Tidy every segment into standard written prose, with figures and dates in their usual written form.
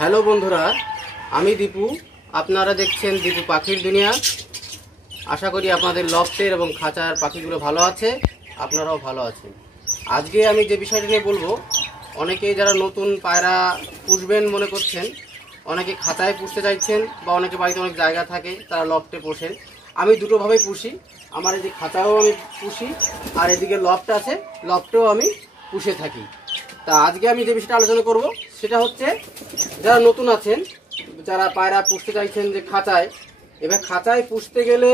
Hello বন্ধুরা, আমি দীপু। আপনারা দেখছেন দীপু পাখির দুনিয়া। আশা করি আপনাদের লফটের এবং খাঁচার পাখিগুলো ভালো আছে, আপনারাও ভালো আছেন। আজকে আমি যে বিষয়টি নিয়ে বলবো, অনেকেই যারা নতুন পায়রা পুষবেন মনে করছেন, অনেকে খাঁচায় পুষতে চাইছেন বা অনেকে বাড়িতে অনেক জায়গা থাকে তারা লফটে পোষেন। আমি দুটোভাবেই পুষি। আমার এই যে খাঁচাও আমি পুষি, আর এদিকে লফট আছে, লফটেও আমি পুষে থাকি। তা আজকে আমি যে বিষয়টা আলোচনা করব সেটা হচ্ছে, যারা নতুন আছেন, যারা পায়রা পুষতে চাইছেন যে খাঁচায়, এবার খাঁচায় পুষতে গেলে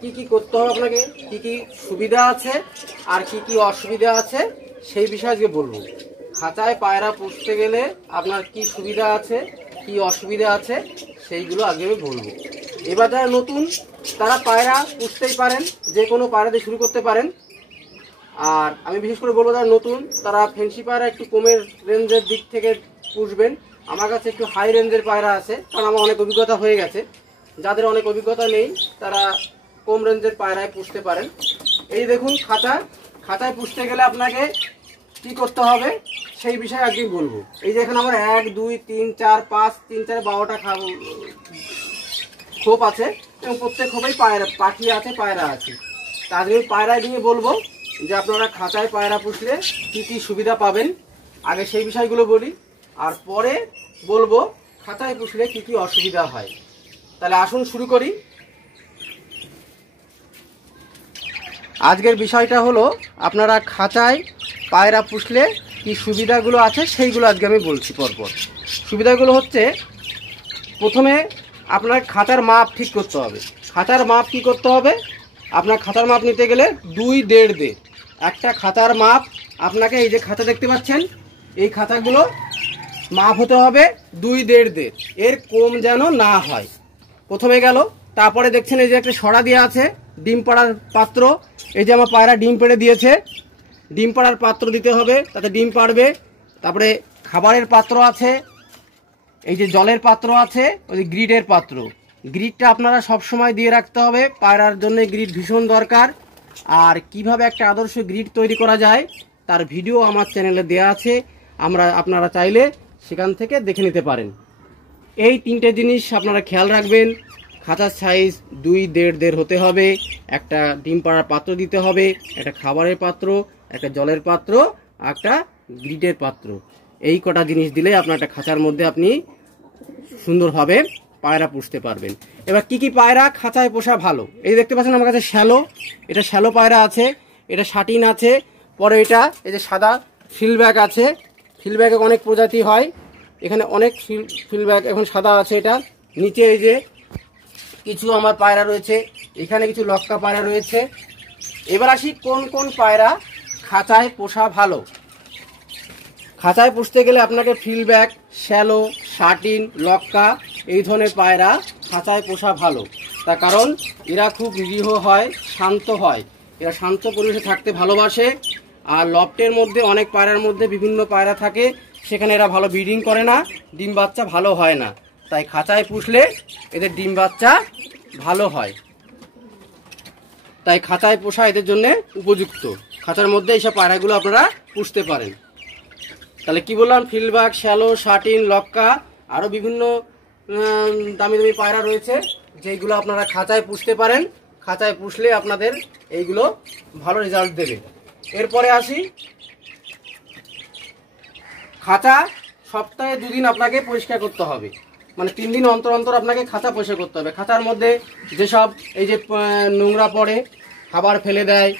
কি কি করতে হবে, আপনাকে কি কি সুবিধা আছে আর কি কি অসুবিধা আছে সেই বিষয়ে আজকে বলবো। খাঁচায় পায়রা পুষতে গেলে আপনার কি সুবিধা আছে কি অসুবিধা আছে সেইগুলো আগে আমি বলবো। এবার যারা নতুন তারা পায়রা পুষতেই পারেন, যে কোনো পায়রা দিয়ে শুরু করতে পারেন। আর আমি বিশেষ করে বলবো যারা নতুন তারা ফেন্সি পায়রা একটু কমের রেঞ্জের দিক থেকে পুষবেন। আমার কাছে একটু হাই রেঞ্জের পায়রা আছে, কারণ আমার অনেক অভিজ্ঞতা হয়ে গেছে। যাদের অনেক অভিজ্ঞতা নেই তারা কম রেঞ্জের পায়রায় পুষতে পারেন। এই দেখুন খাঁচায় পুষতে গেলে আপনাকে কি করতে হবে সেই বিষয়ে আজকে বলবো। এই যে এখানে আমার 1 2 3 4 5 3 4 12টা খোপ আছে এবং প্রত্যেক খোপেই পাখি আছে, পায়রা আছে। তা আজকে আমি পায়রা নিয়ে বলবো যে আপনারা খাঁচায় পায়রা পুষলে কি কি সুবিধা পাবেন, আগে সেই বিষয়গুলো বলি, আর পরে বলবো খাঁচায় পুষলে কি কি অসুবিধা হয়। তাহলে আসুন শুরু করি। আজকের বিষয়টা হলো আপনারা খাঁচায় পায়রা পুষলে কি সুবিধাগুলো আছে সেইগুলো আজকে আমি বলছি পরপর। সুবিধাগুলো হচ্ছে, প্রথমে আপনার খাঁচার মাপ ঠিক করতে হবে। খাঁচার মাপ কি করতে হবে, আপনার খাঁচার মাপ নিতে গেলে 2 1.5 একটা খাঁচার মাপ আপনাকে, এই যে খাঁচা দেখতে পাচ্ছেন, এই খাঁচাগুলো মাপ হতে হবে 2 1.5 এর কম যেন না হয়। প্রথমে গেল, তারপরে দেখছেন এই যে একটা সরা দেওয়া আছে ডিম পাড়ার পাত্র। এই যে আমার পায়রা ডিম পেড়ে দিয়েছে, ডিম পাড়ার পাত্র দিতে হবে, তাতে ডিম পাড়বে। তারপরে খাবারের পাত্র আছে, এই যে জলের পাত্র আছে, ওই যে গ্রিডের পাত্র। গ্রিডটা আপনারা সব সময় দিয়ে রাখতে হবে, পায়রার জন্য গ্রিড ভীষণ দরকার। আর কিভাবে একটা আদর্শ গ্রিড তৈরি করা যায় তার ভিডিও আমার চ্যানেলে দেওয়া আছে, আপনারা চাইলে সেখান থেকে দেখে নিতে পারেন। এই 3টে জিনিস আপনারা খেয়াল রাখবেন। খাঁচার সাইজ 2 1.5 হতে হবে, একটা ডিম পাড়ার পাত্র দিতে হবে, একটা খাবারের পাত্র, একটা জলের পাত্র, একটা গ্রিডের পাত্র। এই কটা জিনিস দিলে আপনার একটা খাঁচার মধ্যে আপনি সুন্দরভাবে পায়রা পুষতে পারবেন। এবার কি কি পায়রা খাঁচায় পোষা ভালো, এই দেখতে পাচ্ছেন আমার কাছে শ্যালো, এটা শ্যালো পায়রা আছে, এটা শাটিন আছে, পরে এটা এই যে সাদা ফিলব্যাক আছে। ফিলব্যাকে অনেক প্রজাতি হয়, এখানে অনেক ফিলব্যাক এখন সাদা আছে। এটা নিচে এই যে কিছু আমার পায়রা রয়েছে, এখানে কিছু লক্কা পায়রা রয়েছে। এবার আসি কোন কোন পায়রা খাঁচায় পোষা ভালো। খাঁচায় পুষতে গেলে আপনাকে ফিলব্যাক, শ্যালো, শাটিন, লক্কা এই ধরনের পায়রা খাঁচায় পোষা ভালো। তার কারণ এরা খুব নিরীহ হয়, শান্ত হয়, এরা শান্ত পরিবেশে থাকতে ভালোবাসে। আর লফটের মধ্যে অনেক পায়রার মধ্যে বিভিন্ন পায়রা থাকে, সেখানে এরা ভালো ব্রিডিং করে না, ডিম বাচ্চা ভালো হয় না। তাই খাঁচায় পুষলে এদের ডিম বাচ্চা ভালো হয়, তাই খাঁচায় পোষা এদের জন্য উপযুক্ত। খাঁচার মধ্যে এইসব পায়রাগুলো আপনারা পুষতে পারেন। তাহলে কি বললাম, ফিলব্যাক, শ্যালো, শাটিন, লক্কা, আরও বিভিন্ন দামি দামি পায়রা রয়েছে যেগুলো আপনারা খাঁচায় পুষতে পারেন। খাঁচায় পুষলে আপনাদের এইগুলো ভালো রেজাল্ট দেবে। এরপরে আসি, খাঁচা সপ্তাহে 2 দিন আপনাকে পরিষ্কার করতে হবে, মানে 3 দিন অন্তর অন্তর আপনাকে খাঁচা পরিষ্কার করতে হবে। খাঁচার মধ্যে যেসব এই যে নোংরা পড়ে, খাবার ফেলে দেয়,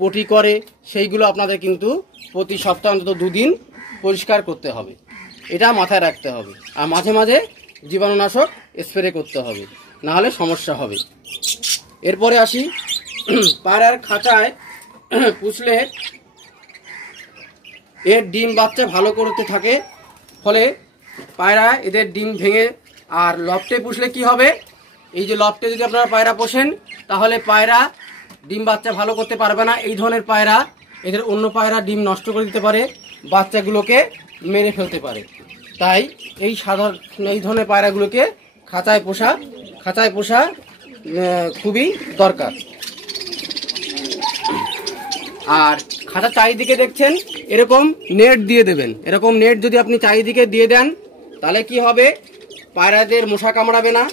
পটি করে, সেইগুলো আপনাদের কিন্তু প্রতি সপ্তাহে অন্তত 2 দিন পরিষ্কার করতে হবে, এটা মাথায় রাখতে হবে। আর মাঝে মাঝে জীবাণুনাশক স্প্রে করতে হবে, নাহলে সমস্যা হবে। এরপরে আসি, পায়রার খাঁচায় পুষলে এর ডিম বাচ্চা ভালো করতে থাকে, ফলে পায়রা এদের ডিম ভেঙে। আর লফটে পুষলে কি হবে, এই যে লফটে যদি আপনারা পায়রা পোষেন তাহলে পায়রা ডিম বাচ্চা ভালো করতে পারবে না। এই ধরনের পায়রা এদের অন্য পায়রা ডিম নষ্ট করে দিতে পারে, বাচ্চাগুলোকে মেরে ফেলতে পারে। তাই এই ধরনের পায়রাগুলোকে খাঁচায় পোষা খুবই দরকার। আর খাঁচার চারিদিকে দেখছেন এরকম নেট দিয়ে দেবেন। এরকম নেট যদি আপনি চারিদিকে দিয়ে দেন তাহলে কি হবে, পায়রাদের মশা কামড়াবে না,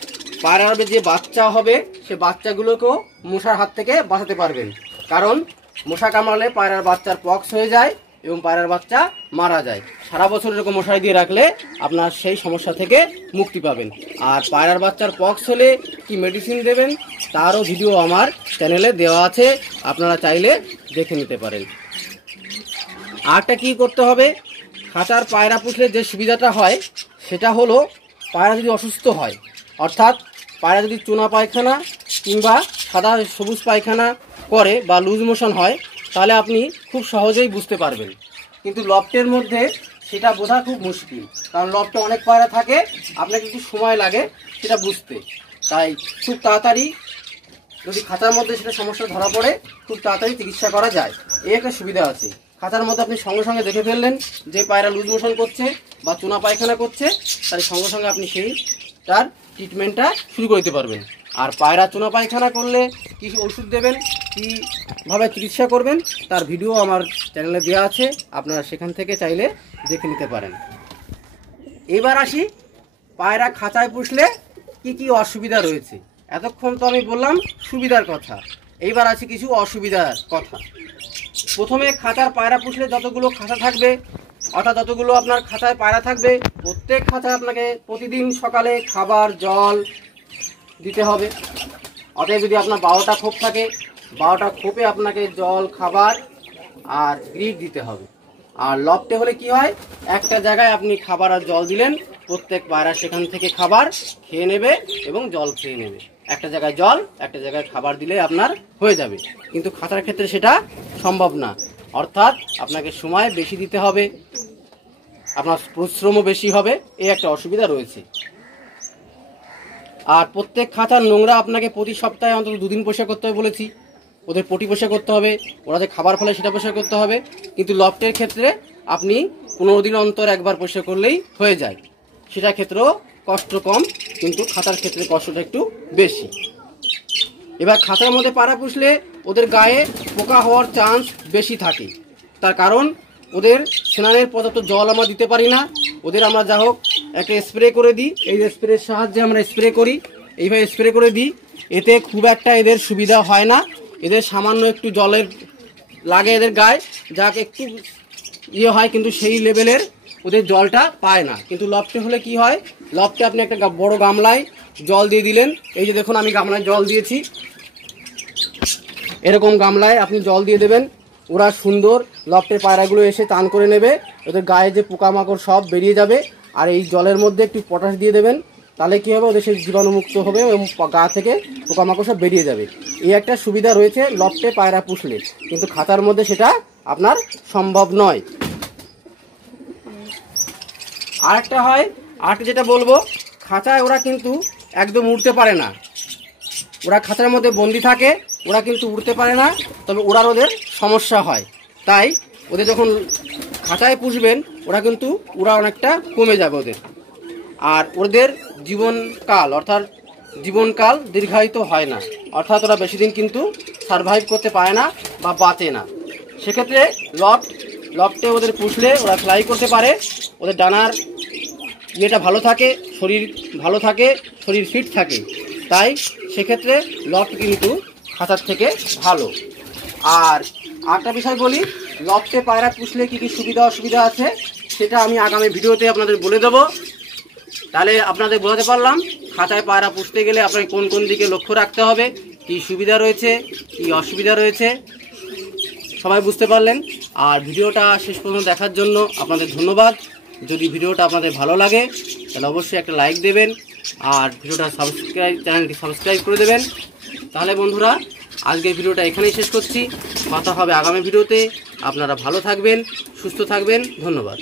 পায়রার যে বাচ্চা হবে সে বাচ্চাগুলোকেও মশার হাত থেকে বাঁচাতে পারবেন। কারণ মশা কামড়ালে পায়রার বাচ্চার পক্স হয়ে যায় এবং পায়রার বাচ্চা মারা যায়। সারা বছর এরকম মশারি দিয়ে রাখলে আপনার সেই সমস্যা থেকে মুক্তি পাবেন। আর পায়রার বাচ্চার পক্স হলে কি মেডিসিন দেবেন তারও ভিডিও আমার চ্যানেলে দেওয়া আছে, আপনারা চাইলে দেখে নিতে পারেন। আরটা কি করতে হবে, খাঁচার পায়রা পুষলে যে সুবিধাটা হয় সেটা হলো, পায়রা যদি অসুস্থ হয়, অর্থাৎ পায়রা যদি চুনা পায়খানা কিংবা সাদা সবুজ পায়খানা করে বা লুজ মোশন হয়, তাহলে আপনি খুব সহজেই বুঝতে পারবেন। কিন্তু লফটের মধ্যে সেটা বোঝা খুব মুশকিল, কারণ লফটে অনেক পায়রা থাকে, আপনাকে একটু সময় লাগে সেটা বুঝতে। তাই খুব তাড়াতাড়ি যদি খাঁচার মধ্যে সেটা সমস্যা ধরা পড়ে, খুব তাড়াতাড়ি চিকিৎসা করা যায়। এই একটা সুবিধা আছে, খাঁচার মধ্যে আপনি সঙ্গে সঙ্গে দেখে ফেললেন যে পায়রা লুজ মোশন করছে বা চুনা পায়খানা করছে, তাই সঙ্গে সঙ্গে আপনি তার ট্রিটমেন্টটা শুরু করে দিতে পারবেন। আর পায়রা চুনা পায়খানা করলে কী ওষুধ দেবেন, কীভাবে চিকিৎসা করবেন তার ভিডিও আমার চ্যানেলে দেওয়া আছে, আপনারা সেখান থেকে চাইলে দেখে নিতে পারেন। এবার আসি পায়রা খাঁচায় পুষলে কি কি অসুবিধা রয়েছে। এতক্ষণ তো আমি বললাম সুবিধার কথা, এইবার আছে কিছু অসুবিধার কথা। প্রথমে খাঁচার পায়রা পুষলে যতগুলো খাঁচা থাকবে, অর্থাৎ যতগুলো আপনার খাঁচায় পায়রা থাকবে, প্রত্যেক খাঁচায় আপনাকে প্রতিদিন সকালে খাবার জল দিতে হবে। অতএব যদি আপনার 12টা খোপ থাকে, 12টা খোপে আপনাকে জল খাবার আর গ্রিড দিতে হবে। আর লফটে হলে কি হয়, একটা জায়গায় আপনি খাবার আর জল দিলেন, প্রত্যেক পায়রা সেখান থেকে খাবার খেয়ে নেবে এবং জল খেয়ে নেবে। একটা জায়গায় জল, একটা জায়গায় খাবার দিলে আপনার হয়ে যাবে। কিন্তু খাঁচার ক্ষেত্রে সেটা সম্ভব না, অর্থাৎ আপনাকে সময় বেশি দিতে হবে, আপনার পরিশ্রমও বেশি হবে, এই একটা অসুবিধা রয়েছে। আর প্রত্যেক খাঁচার নোংরা আপনাকে প্রতি সপ্তাহে অন্তত 2 দিন পরিষ্কার করতে হবে বলেছি। ওদের পটি পরিষ্কার করতে হবে, ওরা যে খাবার ফলে সেটা পরিষ্কার করতে হবে। কিন্তু লফটের ক্ষেত্রে আপনি 15 দিন অন্তর একবার পরিষ্কার করলেই হয়ে যায়, সেটা ক্ষেত্রেও কষ্ট কম, কিন্তু খাঁচার ক্ষেত্রে কষ্টটা একটু বেশি। এবার খাঁচার মধ্যে পায়রা পুষলে ওদের গায়ে পোকা হওয়ার চান্স বেশি থাকে, তার কারণ ওদের স্নানের পর্যাপ্ত জল আমরা দিতে পারি না। ওদের আমরা যা হোক একটা স্প্রে করে দিই, এই স্প্রের সাহায্যে আমরা স্প্রে করি, এইভাবে স্প্রে করে দিই। এতে খুব একটা এদের সুবিধা হয় না, এদের সামান্য একটু জলের লাগে এদের গায়ে, যাক একটু হয়, কিন্তু সেই লেভেলের ওদের জলটা পায় না। কিন্তু লফটে হলে কি হয়, লফটে আপনি একটা বড় গামলায় জল দিয়ে দিলেন, এই যে দেখুন আমি গামলায় জল দিয়েছি, এরকম গামলায় আপনি জল দিয়ে দেবেন, ওরা সুন্দর লফটের পায়রাগুলো এসে চান করে নেবে, ওদের গায়ে যে পোকামাকড় সব বেরিয়ে যাবে। আর এই জলের মধ্যে একটু পটাশ দিয়ে দেবেন, তাহলে কী হবে, ওদের সেই জীবাণুমুক্ত হবে এবং গা থেকে পোকামাকড় সব বেরিয়ে যাবে। এই একটা সুবিধা রয়েছে লফটে পায়রা পুষলে, কিন্তু খাঁচার মধ্যে সেটা আপনার সম্ভব নয়। আরেকটা হয়, আরেকটা যেটা বলবো, খাঁচায় ওরা কিন্তু একদম উড়তে পারে না, ওরা খাঁচার মধ্যে বন্দি থাকে, ওরা কিন্তু উড়তে পারে না, তবে ওড়ার ওদের সমস্যা হয়। তাই ওদের যখন খাঁচায় পুষবেন, ওরা কিন্তু ওরা অনেকটা কমে যাবে ওদের, আর ওদের জীবনকাল অর্থাৎ জীবনকাল দীর্ঘায়িত হয় না, অর্থাৎ ওরা বেশি দিন কিন্তু সারভাইভ করতে পারে না বা বাঁচে না। সেক্ষেত্রে লফটে ওদের পুষলে ওরা ফ্লাই করতে পারে, ওদের ডানার ইয়েটা ভালো থাকে, শরীর ভালো থাকে, শরীর ফিট থাকে, তাই সেক্ষেত্রে লফট কিন্তু খাঁচার থেকে ভালো। আর আরেকটা বিষয় বলি, লফটে পায়রা পুষলে কী কী সুবিধা অসুবিধা আছে সেটা আমি আগামী ভিডিওতে আপনাদের বলে দেবো। তাহলে আপনাদের বোঝাতে পারলাম খাঁচায় পায়রা পুষতে গেলে আপনাকে কোন কোন দিকে লক্ষ্য রাখতে হবে, কী সুবিধা রয়েছে কী অসুবিধা রয়েছে, সবাই বুঝতে পারলেন। আর ভিডিওটা শেষ পর্যন্ত দেখার জন্য আপনাদের ধন্যবাদ। যদি ভিডিওটা আপনাদের ভালো লাগে তাহলে অবশ্যই একটা লাইক দেবেন, আর ভিডিওটা চ্যানেলটি সাবস্ক্রাইব করে দেবেন। তাহলে বন্ধুরা, আজকের ভিডিওটা এখানেই শেষ করছি, কথা হবে আগামী ভিডিওতে। আপনারা ভালো থাকবেন, সুস্থ থাকবেন, ধন্যবাদ।